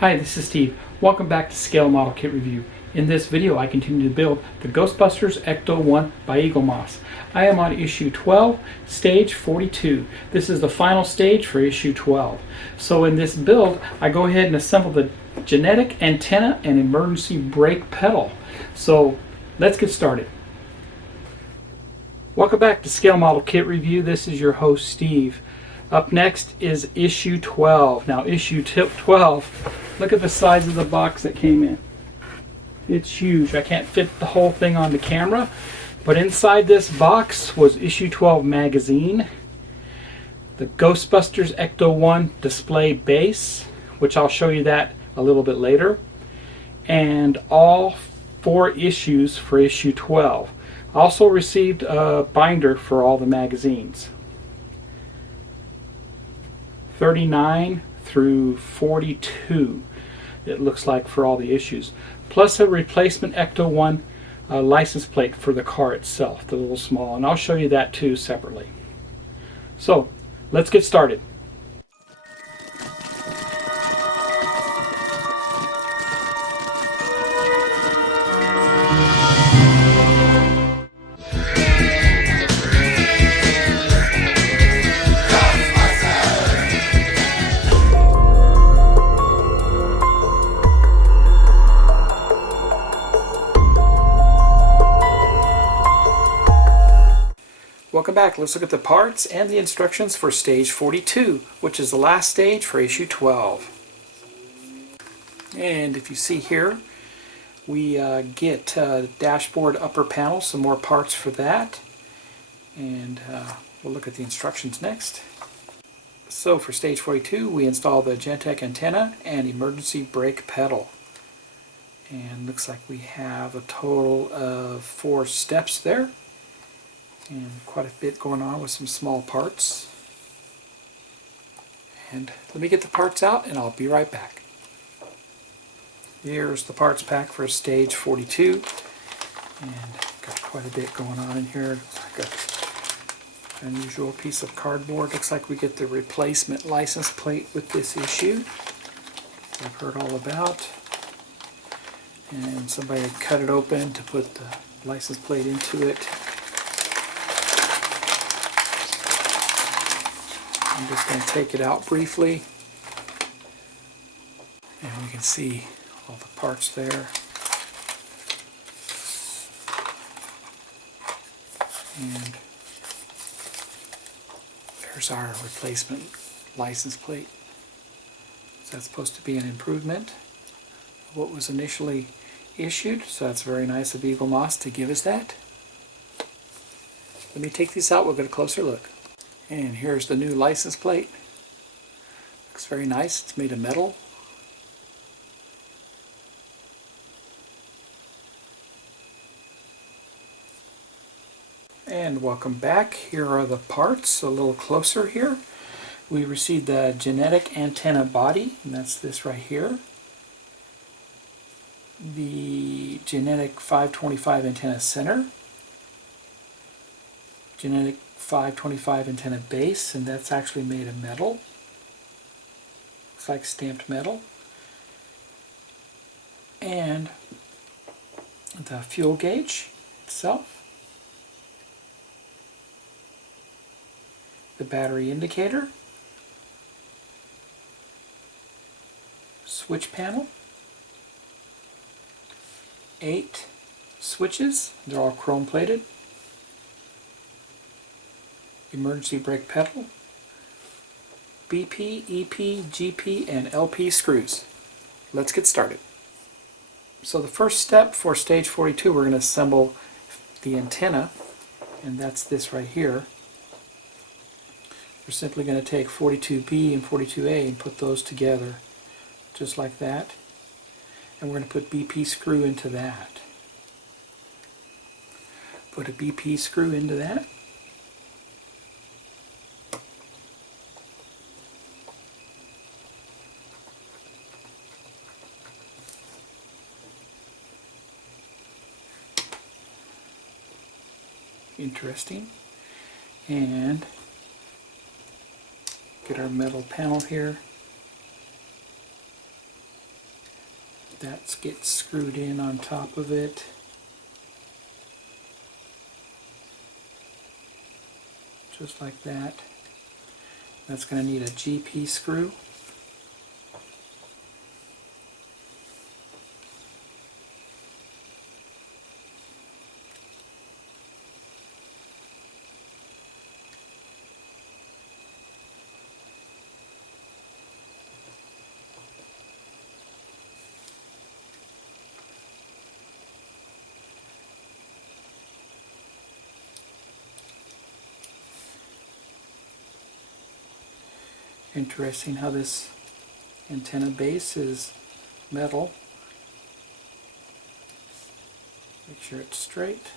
Hi, this is Steve. Welcome back to Scale Model Kit Review. In this video, I continue to build the Ghostbusters Ecto-1 by Eagle Moss. I am on issue 12, stage 42. This is the final stage for issue 12. So in this build, I go ahead and assemble the genetic antenna and emergency brake pedal. So let's get started. Welcome back to Scale Model Kit Review. This is your host, Steve. Up next is issue 12. Now issue 12, look at the size of the box that came in. It's huge. I can't fit the whole thing on the camera, but inside this box was issue 12 magazine, the Ghostbusters Ecto-1 display base, which I'll show you that a little bit later, and all 4 issues for issue 12. I also received a binder for all the magazines. 39 through 42 it looks like for all the issues, plus a replacement Ecto-1 license plate for the car itself, the little small, and I'll show you that too separately. So let's get started. Welcome back. Let's look at the parts and the instructions for stage 42, which is the last stage for issue 12. And if you see here, we get dashboard upper panel, some more parts for that. And we'll look at the instructions next. So for stage 42, we install the Gentec antenna and emergency brake pedal. And looks like we have a total of 4 steps there. And quite a bit going on with some small parts. And let me get the parts out and I'll be right back. Here's the parts pack for stage 42. And got quite a bit going on in here. Got an unusual piece of cardboard. Looks like we get the replacement license plate with this issue. I've heard all about. And somebody had cut it open to put the license plate into it. I'm just going to take it out briefly, and we can see all the parts there. And there's our replacement license plate. So that's supposed to be an improvement of what was initially issued, so that's very nice of Eagle Moss to give us that. Let me take these out, we'll get a closer look. And here's the new license plate. Looks very nice. It's made of metal. And welcome back. Here are the parts a little closer here. We received the genetic antenna body, and that's this right here. The genetic 525 antenna center. Genetic 525 antenna base, and that's actually made of metal. Looks like stamped metal. And the fuel gauge itself. The battery indicator. Switch panel. 8 switches. They're all chrome plated. Emergency brake pedal, BP, EP, GP, and LP screws. Let's get started. So the first step for stage 42, we're going to assemble the antenna, and that's this right here. We're simply going to take 42B and 42A and put those together, just like that. And we're going to put BP screw into that. Put a BP screw into that. Interesting. And get our metal panel here. that gets screwed in on top of it. Just like that. That's going to need a GP screw. Interesting how this antenna base is metal. Make sure it's straight.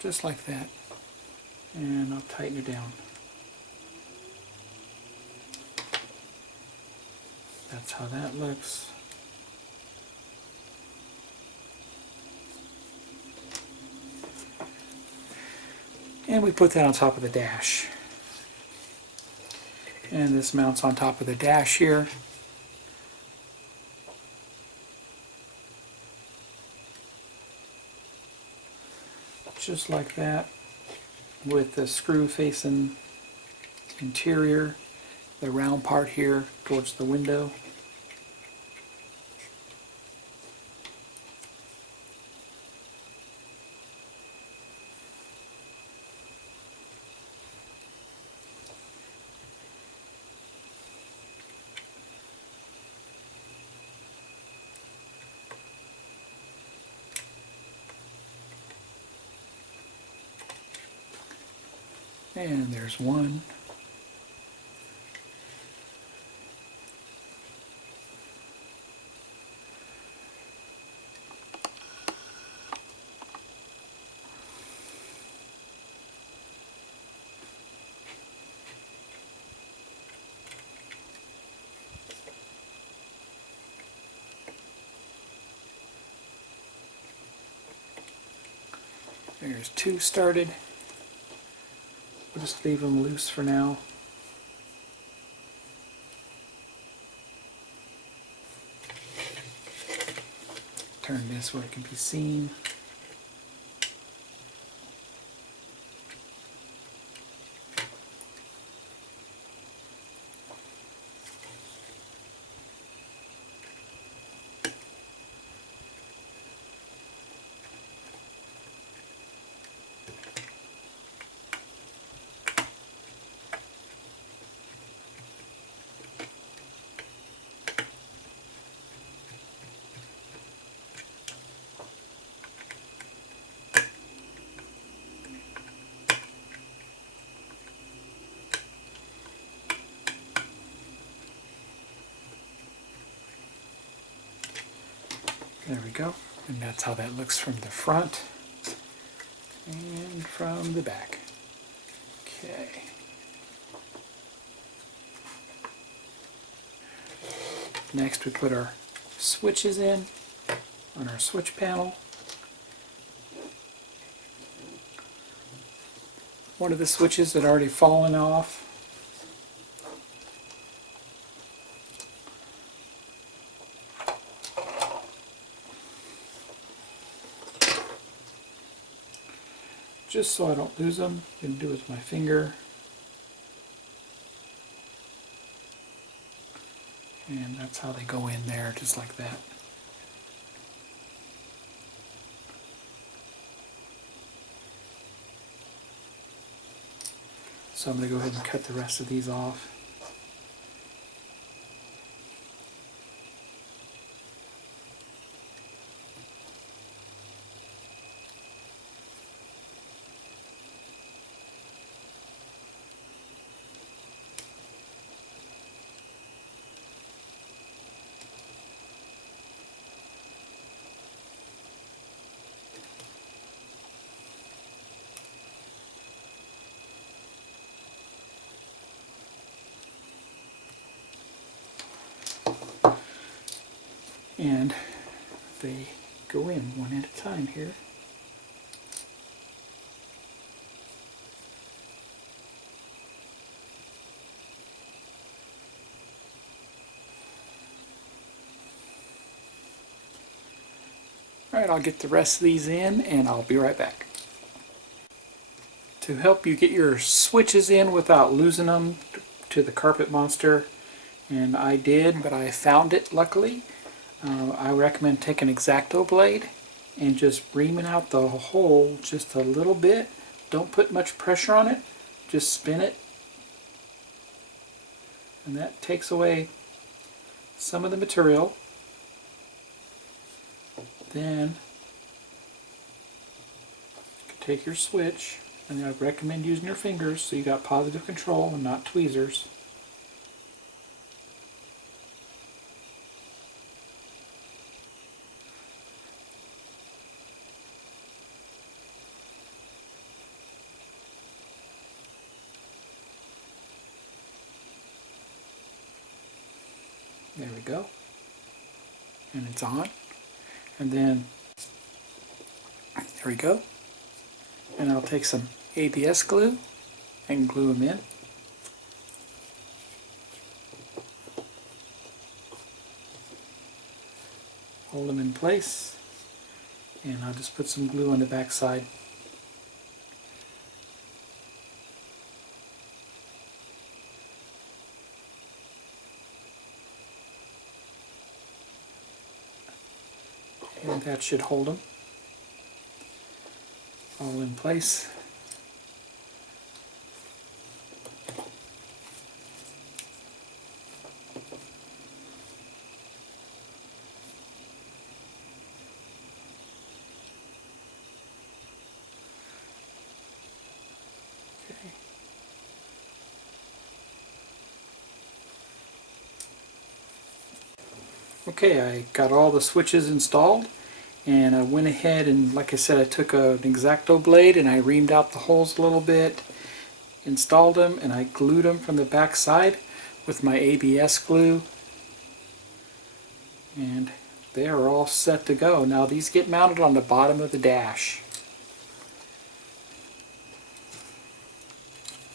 Just like that. And I'll tighten it down. That's how that looks. And we put that on top of the dash. And this mounts on top of the dash here. Just like that, with the screw facing interior, the round part here towards the window. And there's one. There's two started. We'll just leave them loose for now. Turn this where it can be seen. There we go. And that's how that looks from the front and from the back. Okay. Next we put our switches in on our switch panel. One of the switches had already fallen off. Just so I don't lose them, I'm going to do it with my finger. And that's how they go in there, just like that. So I'm going to go ahead and cut the rest of these off. And they go in one at a time here. Alright, I'll get the rest of these in and I'll be right back. To help you get your switches in without losing them to the carpet monster, and I did, but I found it luckily, I recommend taking an X-Acto blade and just reaming out the hole just a little bit. Don't put much pressure on it, just spin it, and that takes away some of the material. Then you can take your switch, and I recommend using your fingers so you got positive control and not tweezers. There we go. And it's on. And then, there we go. And I'll take some ABS glue and glue them in. Hold them in place. And I'll just put some glue on the back side. And that should hold them all in place. Okay, I got all the switches installed, and I went ahead and, like I said, I took an X-Acto blade and I reamed out the holes a little bit, installed them, and I glued them from the back side with my ABS glue, and they are all set to go. Now these get mounted on the bottom of the dash.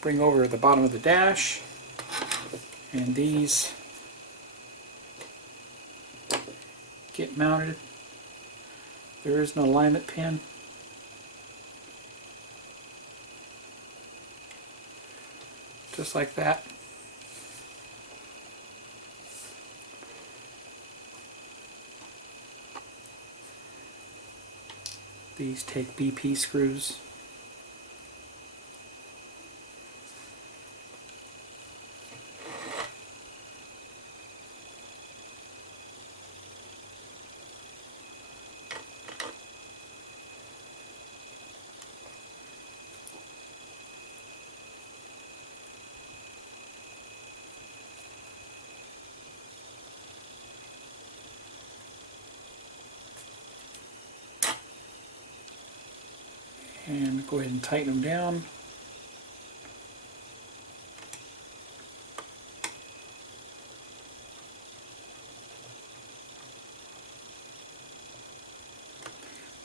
Bring over the bottom of the dash, and these get mounted. There is an alignment pin. Just like that. These take BP screws. And go ahead and tighten them down.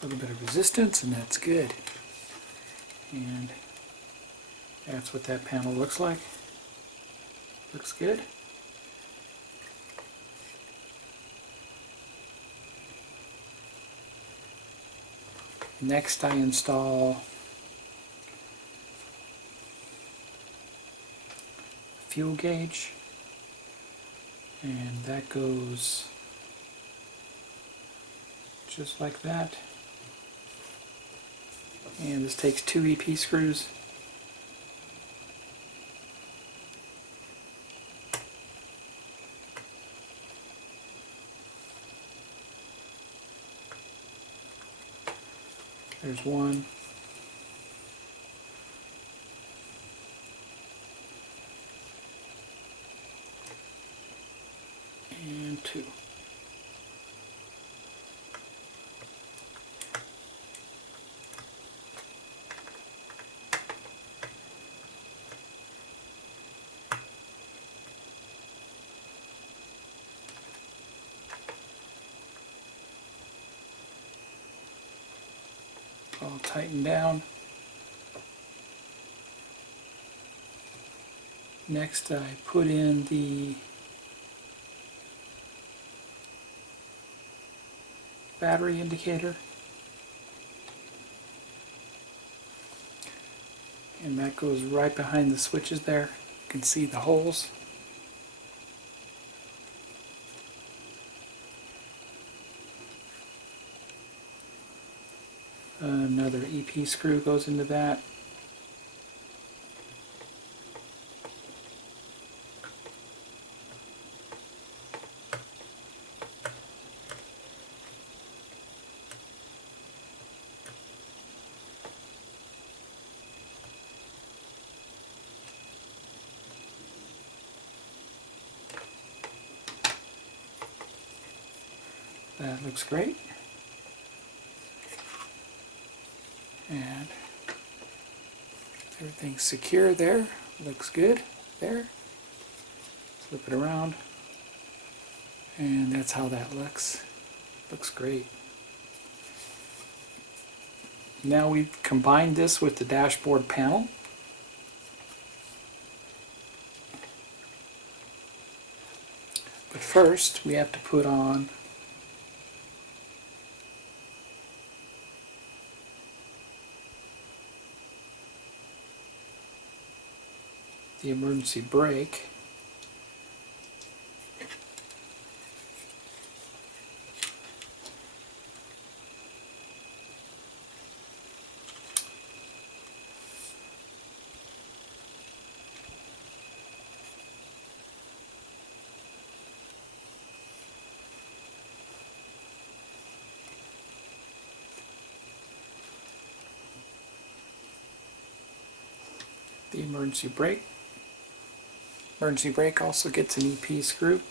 A little bit of resistance, and that's good. And that's what that panel looks like. Looks good. Next I install a fuel gauge, and that goes just like that. And this takes 2 EP screws. There's one. And 2. All tightened down. Next I put in the battery indicator. And that goes right behind the switches there. You can see the holes. Another EP screw goes into that. That looks great. And everything's secure there. Looks good there. Flip it around. And that's how that looks. Looks great. Now we've combined this with the dashboard panel. But first we have to put on the emergency brake. The emergency brake. Emergency brake also gets an EP screw.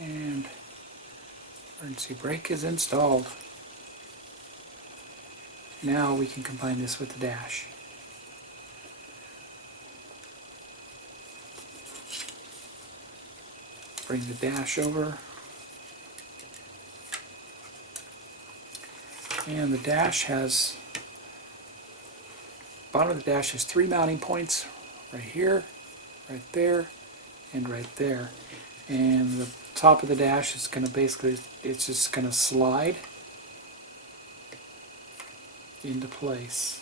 And emergency brake is installed. Now we can combine this with the dash. Bring the dash over. And the dash has, bottom of the dash has 3 mounting points, right here, right there, and right there. And the top of the dash is going to basically, it's just going to slide into place.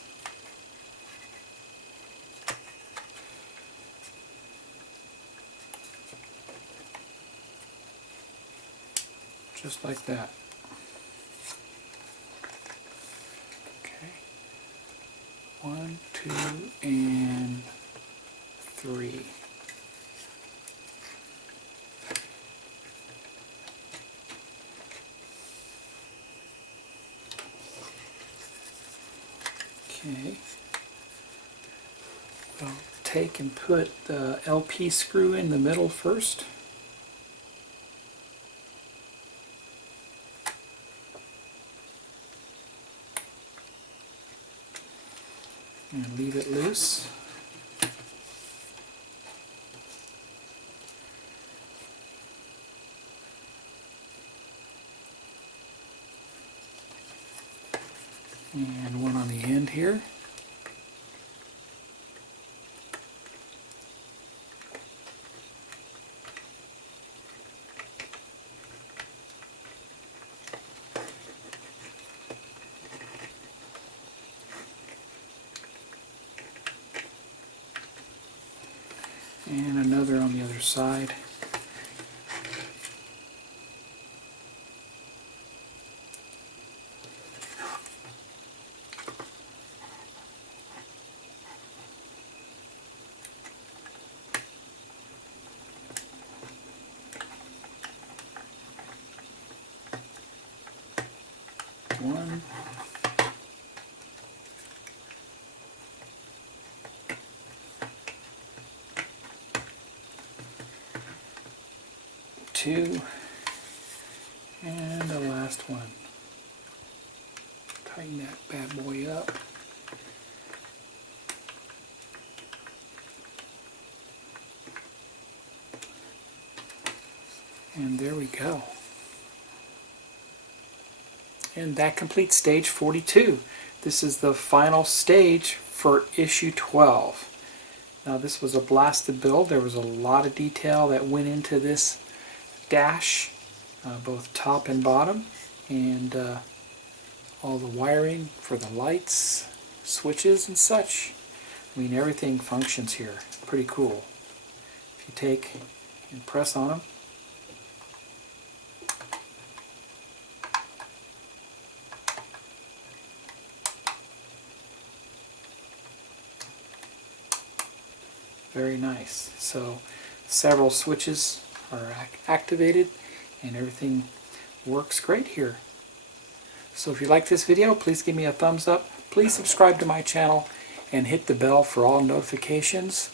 Just like that. Okay. 1, 2, and 3. Okay. We'll take and put the LP screw in the middle first. And leave it loose. And one on the end here. And another on the other side. 1. Two. And the last one. Tighten that bad boy up. And there we go. And that completes stage 42. This is the final stage for issue 12. Now this was a blasted build. There was a lot of detail that went into this dash, both top and bottom, and all the wiring for the lights, switches and such. I mean, everything functions here. Pretty cool. If you take and press on them, very nice. So several switches are activated and everything works great here. So if you like this video, please give me a thumbs up. Please subscribe to my channel and hit the bell for all notifications.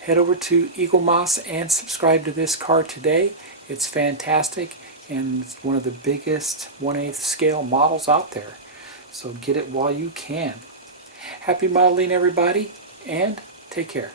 Head over to Eagle Moss and subscribe to this car today. It's fantastic and it's one of the biggest 1/8 scale models out there. So get it while you can. Happy modeling, everybody, and take care.